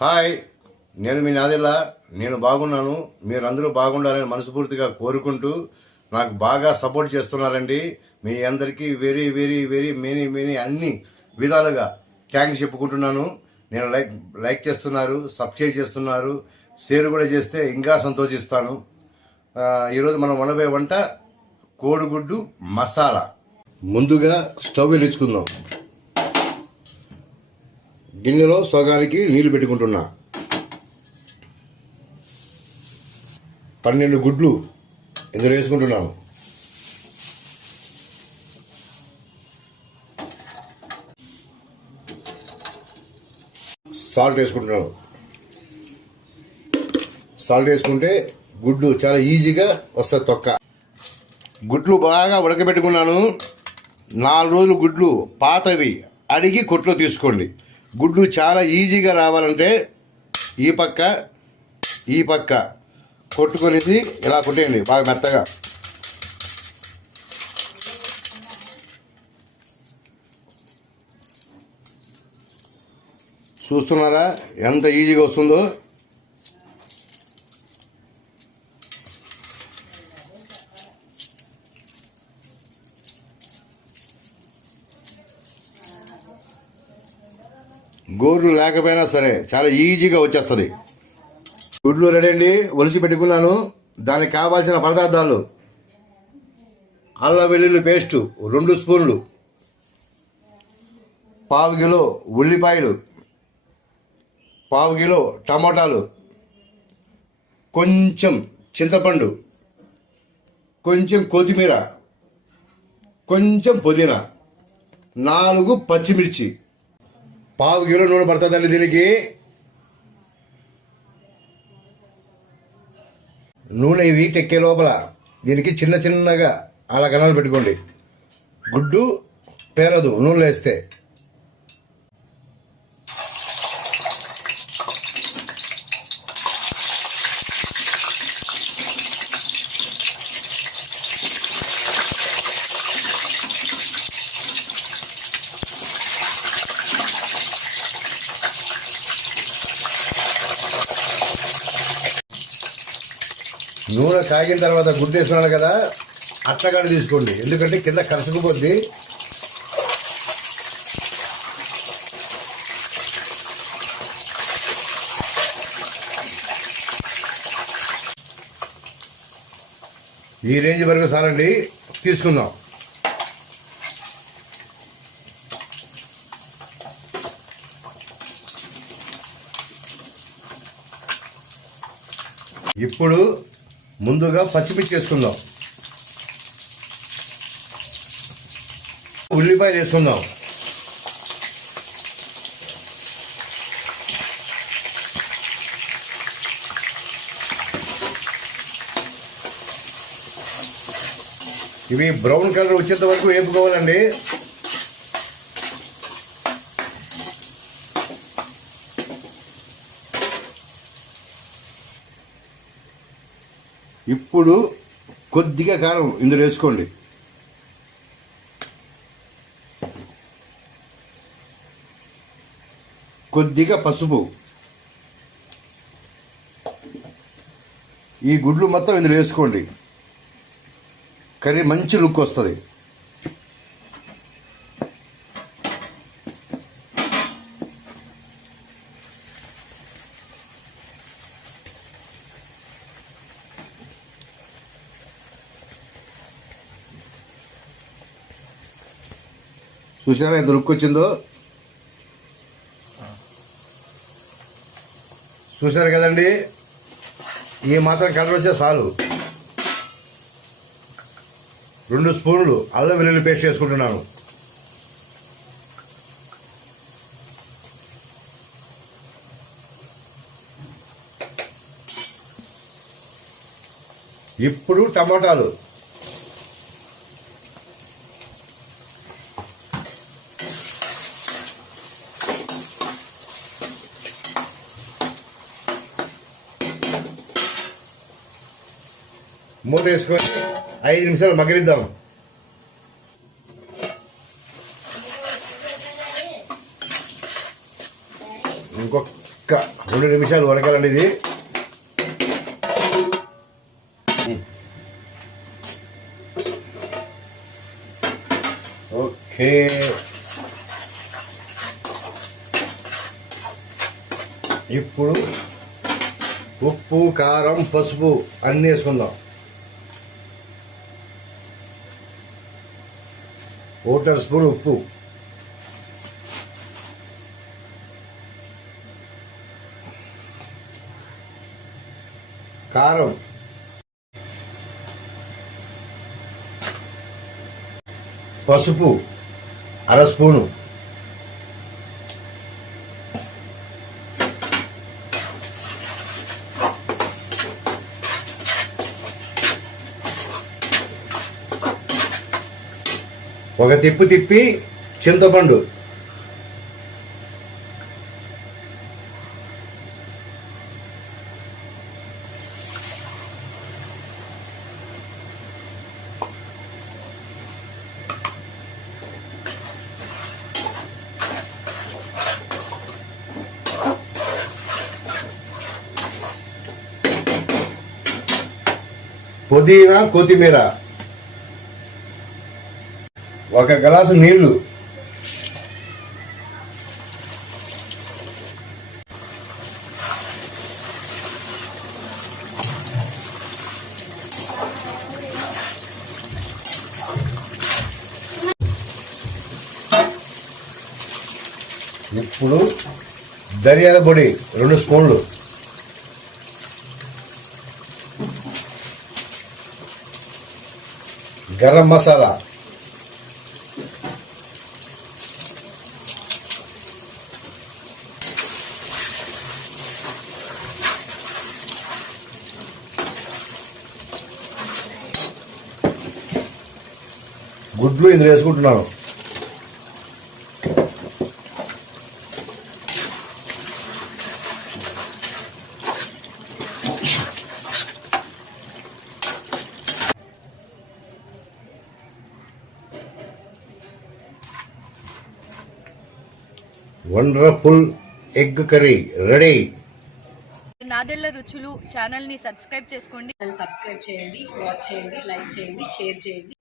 Hi నేను మీ నాదిలా నేను బాగున్నాను. మీరందరూ బాగుండాలని మనస్ఫూర్తిగా కోరుకుంటూ నాకు బాగా సపోర్ట్ చేస్తున్నారండి. మీ అందరికీ very very very many many అన్ని విధాలుగా థ్యాంక్స్ చెప్పుకుంటున్నాను. నేను లైక్ లైక్ చేస్తున్నారు సబ్స్క్రైబ్ చేస్తున్నారు షేర్ కూడా చేస్తే ఇంకా సంతోషిస్తాను. ఈరోజు మనం వండబోయే వంట కోడిగుడ్డు మసాలా. ముందుగా స్టవ్ వెలిగించుకుందాం. గిన్నెలో సగానికి నీళ్ళు పెట్టుకుంటున్నా. పన్నెండు గుడ్లు ఇందులో వేసుకుంటున్నాను సాల్ట్ వేసుకుంటున్నాను సాల్ట్ వేసుకుంటే గుడ్లు చాలా ఈజీగా వస్తుంది తొక్క. గుడ్లు బాగా ఉడకబెట్టుకున్నాను. నాలుగు రోజులు గుడ్లు పాతవి. అడిగి కొట్లో తీసుకోండి. గుడ్లు చాలా ఈజీగా రావాలంటే ఈ పక్క ఈ పక్క కొట్టుకొనేసి ఇలా కొట్టేయండి బాగా మెత్తగా. చూస్తున్నారా ఎంత ఈజీగా వస్తుందో? గోర్లు లేకపోయినా సరే చాలా ఈజీగా వచ్చేస్తుంది. గుడ్లు రెడీ అండి ఒలిసి పెట్టుకున్నాను. దానికి కావాల్సిన పదార్థాలు. అల్లం వెల్లుల్లి పేస్టు రెండు స్పూన్లు. పావు కిలో ఉల్లిపాయలు. పావు కిలో టమాటాలు. కొంచెం చింతపండు. కొంచెం కొత్తిమీర. కొంచెం పుదీనా. నాలుగు పచ్చిమిర్చి. పావు కిలో నూనె పడుతుందండి దీనికి. నూనె వీటి ఎక్కే లోపల దీనికి చిన్న చిన్నగా అలా కణాలు పెట్టుకోండి. గుడ్డు పేలదు నూనెలో వేస్తే నూనె కాగిన తర్వాత గుడ్డేసుకున్నాను కదా అట్టగాడు తీసుకోండి. ఎందుకంటే కింద కలుసుకుపోద్ది. ఈ రేంజ్ వరకు సారండి తీసుకుందాం. ఇప్పుడు ముందుగా పచ్చిమిర్చి వేసుకుందాం. ఉల్లిపాయలు వేసుకుందాం. ఇవి బ్రౌన్ కలర్ వచ్చేంత వరకు వేపుకోవాలండి. ఇప్పుడు కొద్దిగా కారం ఇందులో వేసుకోండి. కొద్దిగా పసుపు. ఈ గుడ్లు మొత్తం ఇందులో వేసుకోండి. కర్రీ మంచి లుక్ వస్తుంది. చూసారా ఎంత లుక్ వచ్చిందో చూసారు కదండి? ఈ మాత్రం కలర్ వచ్చే చాలు. రెండు స్పూన్లు అల్లం వెల్లుల్లి పేస్ట్ చేసుకుంటున్నాను. ఇప్పుడు టమాటాలు. మూత వేసుకొని ఐదు నిమిషాలు మగ్గిద్దాం ఇంకొక రెండు నిమిషాలు ఉడకాలండి ఇది. ఓకే. ఇప్పుడు ఉప్పు కారం పసుపు అన్నీ వేసుకుందాం. ఓటర్ స్పూన్ ఉప్పు. కారం. పసుపు. అర స్పూను. ఒక తిప్పు తిప్పి చింతపండు పుదీనా కొత్తిమీర. ఒక గ్లాసు నీళ్ళు. ఇప్పుడు ధనియాల పొడి రెండు స్పూన్లు. గరం మసాలా. గుడ్లు ఇందులో వేసుకుంటున్నాను. Wonderful egg curry ready. Nadella Ruchulu ఛానల్ని సబ్స్క్రైబ్ చేసుకోండి. సబ్స్క్రైబ్ చేయండి వాచ్ చేయండి లైక్ చేయండి షేర్ చేయండి.